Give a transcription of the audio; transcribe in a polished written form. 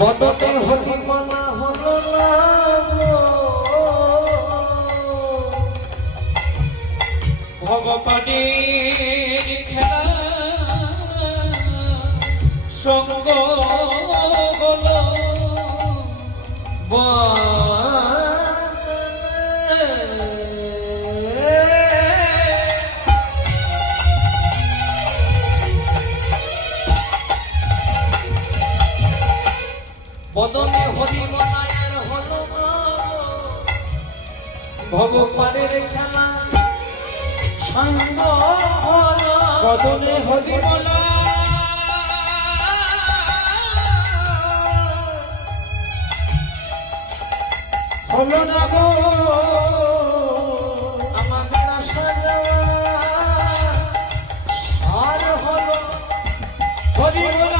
বদনে হরিমালা হলো না ভগবানের খেলা সঙ্গ হলো বদনে হরিমালার হলো ভগবানের খেলা সঙ্গ হলো বদনে হরিমালা হলো না গো আমাদের সাজা সার হলো হরিমালা